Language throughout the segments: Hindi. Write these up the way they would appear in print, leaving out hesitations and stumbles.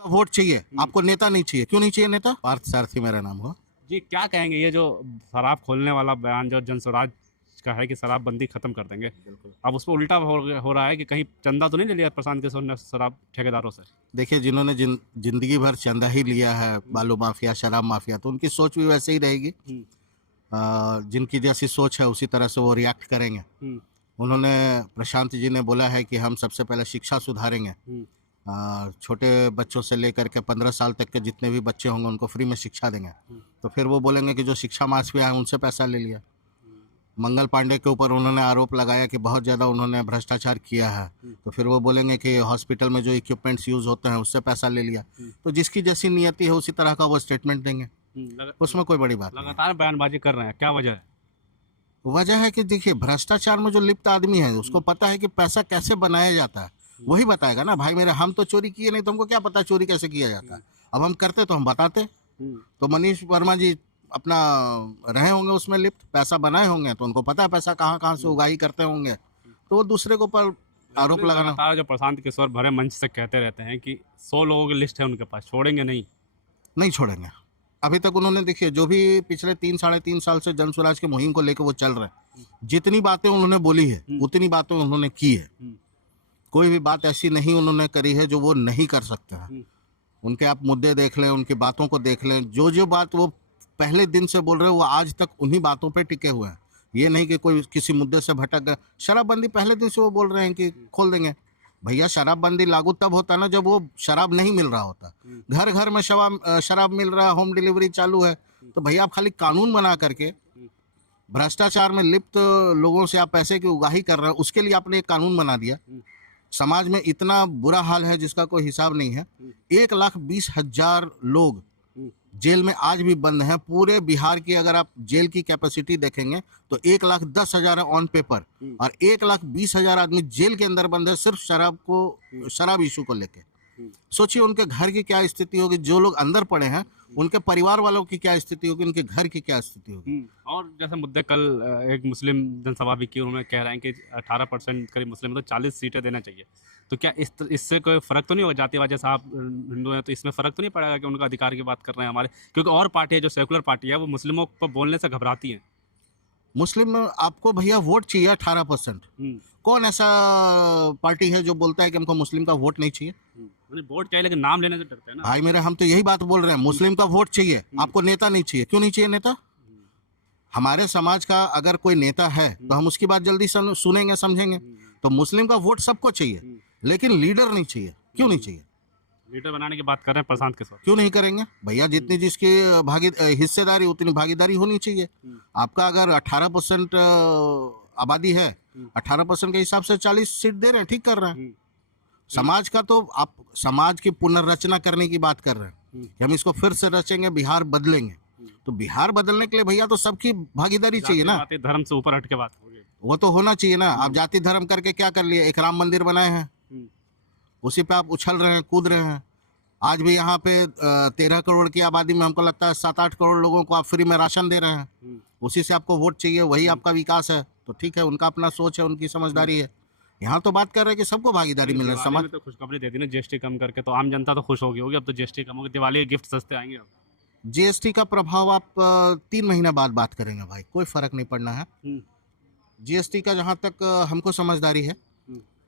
वोट चाहिए, आपको नेता नहीं चाहिए। क्यों नहीं चाहिए नेता? पार्थ सारथी मेरा नाम हो। जी, क्या कहेंगे ये जो शराब खोलने वाला बयान जो जनस्वराज का है कि शराबबंदी खत्म कर देंगे, अब उस पर उल्टा हो रहा है कि कहीं चंदा तो नहीं ले लिया प्रशांत किशोर ने शराब ठेकेदारों से? देखिए, जिन्होंने जिंदगी भर चंदा ही लिया है, बालू माफिया, शराब माफिया, तो उनकी सोच भी वैसे ही रहेगी। जिनकी जैसी सोच है उसी तरह से वो रिएक्ट करेंगे। उन्होंने, प्रशांत जी ने बोला है कि हम सबसे पहले शिक्षा सुधारेंगे। छोटे बच्चों से लेकर के 15 साल तक के जितने भी बच्चे होंगे उनको फ्री में शिक्षा देंगे। तो फिर वो बोलेंगे कि जो शिक्षा माफिया है उनसे पैसा ले लिया। मंगल पांडे के ऊपर उन्होंने आरोप लगाया कि बहुत ज़्यादा उन्होंने भ्रष्टाचार किया है। तो फिर वो बोलेंगे कि हॉस्पिटल में जो इक्विपमेंट्स यूज़ होते हैं उससे पैसा ले लिया। तो जिसकी जैसी नियति है उसी तरह का वो स्टेटमेंट देंगे। उसमें कोई बड़ी बात नहीं है। लगातार बयानबाजी कर रहे हैं, क्या वजह है? वजह है कि देखिए, भ्रष्टाचार में जो लिप्त आदमी है उसको पता है कि पैसा कैसे बनाया जाता है। वही बताएगा ना भाई मेरे, हम तो चोरी किए नहीं, तुमको क्या पता चोरी कैसे किया जाता है। अब हम करते तो हम बताते। तो मनीष वर्मा जी अपना रहे होंगे उसमें लिप्त, पैसा बनाए होंगे तो उनको पता है पैसा कहाँ कहाँ से उगाही करते होंगे, तो वो दूसरे को पर आरोप लगाना। लगातार जो प्रशांत किशोर भरे मंच से कहते रहते हैं कि 100 लोगों की लिस्ट है उनके पास, छोड़ेंगे नहीं। नहीं छोड़ेंगे। अभी तक उन्होंने, देखिए, जो भी पिछले 3 साढ़े 3 साल से जन स्वराज के मुहिम को लेकर वो चल रहे हैं, जितनी बातें उन्होंने बोली है उतनी बातें उन्होंने की है। कोई भी बात ऐसी नहीं उन्होंने करी है जो वो नहीं कर सकते हैं। उनके आप मुद्दे देख लें, उनकी बातों को देख लें, जो जो बात वो पहले दिन से बोल रहे हैं वो आज तक उन्हीं बातों पे टिके हुए हैं। ये नहीं कि कोई किसी मुद्दे से भटक गया। शराबबंदी पहले दिन से वो बोल रहे हैं कि खोल देंगे। भैया, शराबबंदी लागू तब होता ना जब वो शराब नहीं मिल रहा होता। घर घर में शराब मिल रहा है, होम डिलीवरी चालू है। तो भैया, आप खाली कानून बना करके भ्रष्टाचार में लिप्त लोगों से आप पैसे की उगाही कर रहे हैं, उसके लिए आपने एक कानून बना दिया। समाज में इतना बुरा हाल है जिसका कोई हिसाब नहीं है। 1,20,000 लोग जेल में आज भी बंद हैं। पूरे बिहार की अगर आप जेल की कैपेसिटी देखेंगे तो 1,10,000 है ऑन पेपर, और 1,20,000 आदमी जेल के अंदर बंद है सिर्फ शराब इशू को लेके। सोचिए उनके घर की क्या स्थिति होगी। जो लोग अंदर पड़े हैं उनके परिवार वालों की क्या स्थिति होगी, उनके घर की क्या स्थिति होगी। और जैसे मुद्दे कल एक मुस्लिम जनसभा भी की, उन्होंने कह रहे हैं कि 18% करीब मुस्लिम, तो 40 सीटें देना चाहिए। तो क्या इससे कोई फर्क तो नहीं होगा? जातिवाद, जैसा आप हिंदू हैं तो इसमें फर्क तो नहीं पड़ेगा कि उनका अधिकार की बात कर रहे हैं हमारे? क्योंकि और पार्टी है जो सेकुलर पार्टी है वो मुस्लिमों पर बोलने से घबराती है। मुस्लिम में आपको भैया वोट चाहिए 18%। कौन ऐसा पार्टी है जो बोलता है कि हमको मुस्लिम का वोट नहीं चाहिए? वोट चाहिए लेकिन नाम लेने से डरते हैं ना भाई मेरे, हम तो यही बात बोल रहे हैं, मुस्लिम का वोट चाहिए, आपको नेता नहीं चाहिए। क्यों नहीं चाहिए नेता? हमारे समाज का अगर कोई नेता है तो हम उसकी बात जल्दी सुनेंगे, समझेंगे। तो मुस्लिम का वोट सबको चाहिए, लेकिन लीडर नहीं चाहिए। क्यों नहीं चाहिए? लीडर बनाने की बात कर रहे हैं प्रशांत किशोर। क्यों नहीं करेंगे भैया? जितनी जिसकी हिस्सेदारी उतनी भागीदारी होनी चाहिए। आपका अगर 18% आबादी है, 18% के हिसाब से 40 सीट दे रहे हैं, ठीक कर रहे हैं। समाज का तो आप समाज की पुनर्रचना करने की बात कर रहे हैं कि हम इसको फिर से रचेंगे, बिहार बदलेंगे। तो बिहार बदलने के लिए भैया तो सबकी भागीदारी चाहिए ना। धर्म से ऊपर हट के बात होगी, वो तो होना चाहिए ना। आप जाति धर्म करके क्या कर लिए? एक राम मंदिर बनाए हैं, उसी पे आप उछल रहे हैं, कूद रहे हैं। आज भी यहाँ पे 13 करोड़ की आबादी में हमको लगता है 7-8 करोड़ लोगों को आप फ्री में राशन दे रहे हैं। उसी से आपको वोट चाहिए, वही आपका विकास है। तो ठीक है, उनका अपना सोच है, उनकी समझदारी है। यहाँ तो बात कर रहे हैं कि सबको भागीदारी मिल रही है। समाज तो खुशखबरी दे दी ना जीएसटी कम करके, तो आम जनता तो खुश होगी। अब तो जीएसटी कम होगी, दिवाली के गिफ्ट सस्ते आएंगे। अब जीएसटी का प्रभाव आप 3 महीना बाद बात करेंगे भाई, कोई फर्क नहीं पड़ना है। जीएसटी का जहाँ तक हमको समझदारी है,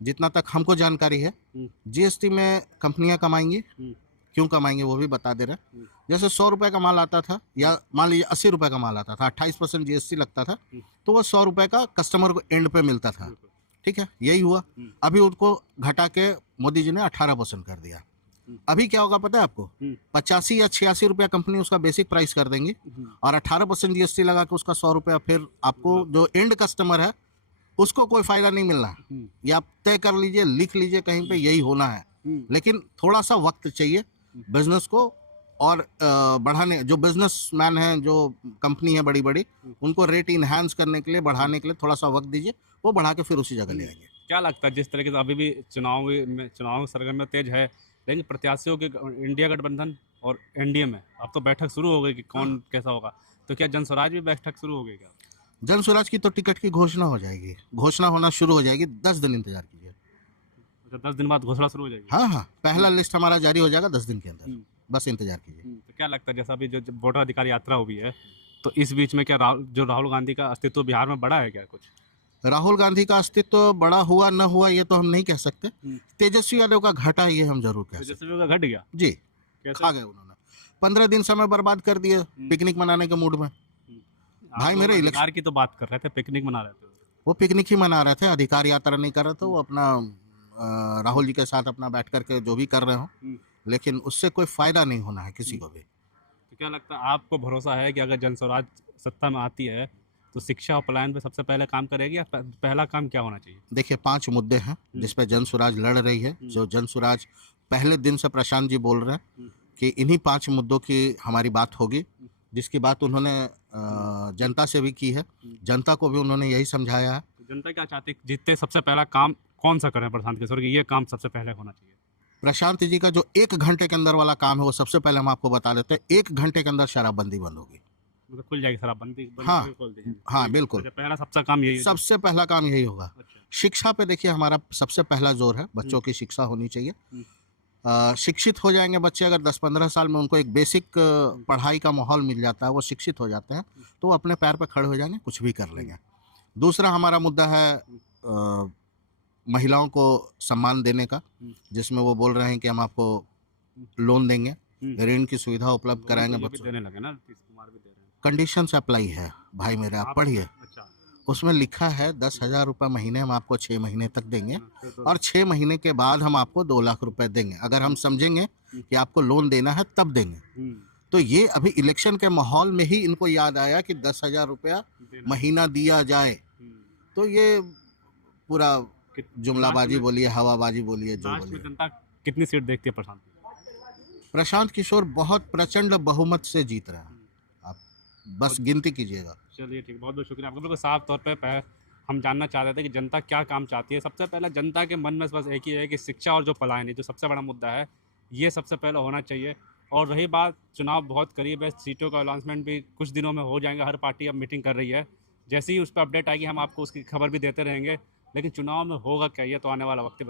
जितना तक हमको जानकारी है, जीएसटी में कंपनियां कमाएंगी। क्यों कमाएंगे वो भी बता दे रहे हैं। जैसे 100 रुपये का माल आता था, या मान लीजिए 80 रुपये का माल आता था, 28% जीएसटी लगता था, तो वो 100 रुपये का कस्टमर को एंड पे मिलता था। ठीक है, यही हुआ। अभी उनको घटा के मोदी जी ने 18% कर दिया। अभी क्या होगा पता है आपको? 85 या 86 रुपया कंपनी उसका बेसिक प्राइस कर देंगी, और 18% जीएसटी लगा के उसका 100 रुपया फिर आपको जो एंड कस्टमर है उसको कोई फायदा नहीं मिलना। ये आप तय कर लीजिए, लिख लीजिए, कहीं पे यही होना है। लेकिन थोड़ा सा वक्त चाहिए बिजनेस को, और बढ़ाने, जो बिजनेसमैन हैं, जो कंपनी है बड़ी बड़ी, उनको रेट इनहांस करने के लिए, बढ़ाने के लिए थोड़ा सा वक्त दीजिए, वो बढ़ा के फिर उसी जगह ले आएंगे। क्या लगता है, जिस तरीके से अभी भी चुनाव सरगर्मी तेज है, लेकिन प्रत्याशियों के इंडिया गठबंधन और एनडीए में अब तो बैठक शुरू हो गई कि कौन कैसा होगा, तो क्या जनस्वराज भी बैठक शुरू हो गई क्या? जन स्वराज की तो टिकट की घोषणा हो जाएगी, घोषणा होना शुरू हो जाएगी। 10 दिन इंतजार कीजिए। 10 दिन बाद घोषणा शुरू हो जाएगी। हाँ हाँ, पहला लिस्ट हमारा जारी हो जाएगा 10 दिन के अंदर, हम्म, बस इंतजार कीजिए। तो क्या लगता है जैसा अभी जो वोटर अधिकार यात्रा हुई है, तो इस बीच में क्या राहुल गांधी का अस्तित्व बिहार में बढ़ा है क्या कुछ? राहुल गांधी का अस्तित्व बड़ा हुआ न हुआ ये तो हम नहीं कह सकते, हम्म। तेजस्वी यादव का घटा ये हम जरूर कह तो सकते जैसे का घट गया जी। कैसे? खा गए उन्होंने, 15 दिन समय बर्बाद कर दिए पिकनिक मनाने के मूड में। भाई आप मेरे लोग इलेक्शन अधिकार की तो बात कर रहे थे, पिकनिक मना रहे थे। वो पिकनिक ही मना रहे थे, अधिकार यात्रा नहीं कर रहे थे। वो अपना राहुल जी के साथ अपना बैठ करके जो भी कर रहे हो, लेकिन उससे कोई फायदा नहीं होना है किसी को भी। तो क्या लगता है आपको भरोसा है कि अगर जनस्वराज सत्ता में आती है तो शिक्षा और पलायन पे सबसे पहले काम करेगी, या पहला काम क्या होना चाहिए? देखिए 5 मुद्दे हैं जिस पे जन स्वराज लड़ रही है। जो जन स्वराज पहले दिन से प्रशांत जी बोल रहे हैं कि इन्हीं 5 मुद्दों की हमारी बात होगी, जिसकी बात उन्होंने जनता से भी की है। जनता को भी उन्होंने यही समझाया है। तो जनता क्या चाहती है, जीतते सबसे पहला काम कौन सा करें प्रशांत किशोर की, ये काम सबसे पहले होना चाहिए? प्रशांत जी का जो 1 घंटे के अंदर वाला काम है वो सबसे पहले हम आपको बता देते हैं। 1 घंटे के अंदर शराबबंदी बंद होगी। मतलब खुल जाएगी शराबबंदी? हाँ, खोल दी हाँ बिल्कुल, पहला सबसे काम यही है? सबसे पहला काम यही होगा। अच्छा। शिक्षा पे देखिए हमारा सबसे पहला जोर है, बच्चों की शिक्षा होनी चाहिए। शिक्षित हो जाएंगे बच्चे अगर 10-15 साल में, उनको एक बेसिक पढ़ाई का माहौल मिल जाता है, वो शिक्षित हो जाते हैं तो वो अपने पैर पर खड़े हो जाएंगे, कुछ भी कर लेंगे। दूसरा हमारा मुद्दा है महिलाओं को सम्मान देने का, जिसमें वो बोल रहे हैं कि हम आपको लोन देंगे, ऋण की सुविधा उपलब्ध कराएंगे बच्चों। देने लगे ना, नीतीश कुमार भी दे रहे हैं। कंडीशंस अप्लाई है भाई मेरे, आप पढ़िए। अच्छा। उसमें लिखा है 10,000 रुपये महीने हम आपको 6 महीने तक देंगे, फिर तो और 6 महीने के बाद हम आपको 2 लाख रुपए देंगे। अगर हम समझेंगे कि आपको लोन देना है तब देंगे। तो ये अभी इलेक्शन के माहौल में ही इनको याद आया कि 10,000 रुपया महीना दिया जाए। तो ये पूरा जुमलाबाजी बोलिए, हवाबाजी बोलिए, जो लास्ट में बोलिए। जनता कितनी सीट देखती है प्रशांत? प्रशांत किशोर बहुत प्रचंड बहुमत से जीत रहा है, आप बस गिनती कीजिएगा। चलिए ठीक, बहुत बहुत शुक्रिया आपका। बिल्कुल साफ तौर पे हम जानना चाह रहे थे कि जनता क्या काम चाहती है। सबसे पहले जनता के मन में बस एक ही है कि शिक्षा और जो पलायन है, जो सबसे बड़ा मुद्दा है, ये सबसे पहले होना चाहिए। और रही बात, चुनाव बहुत करीब है, सीटों का अनाउंसमेंट भी कुछ दिनों में हो जाएंगे। हर पार्टी अब मीटिंग कर रही है, जैसे ही उस पर अपडेट आएगी हम आपको उसकी खबर भी देते रहेंगे। लेकिन चुनाव में होगा क्या, ये तो आने वाला वक्त ही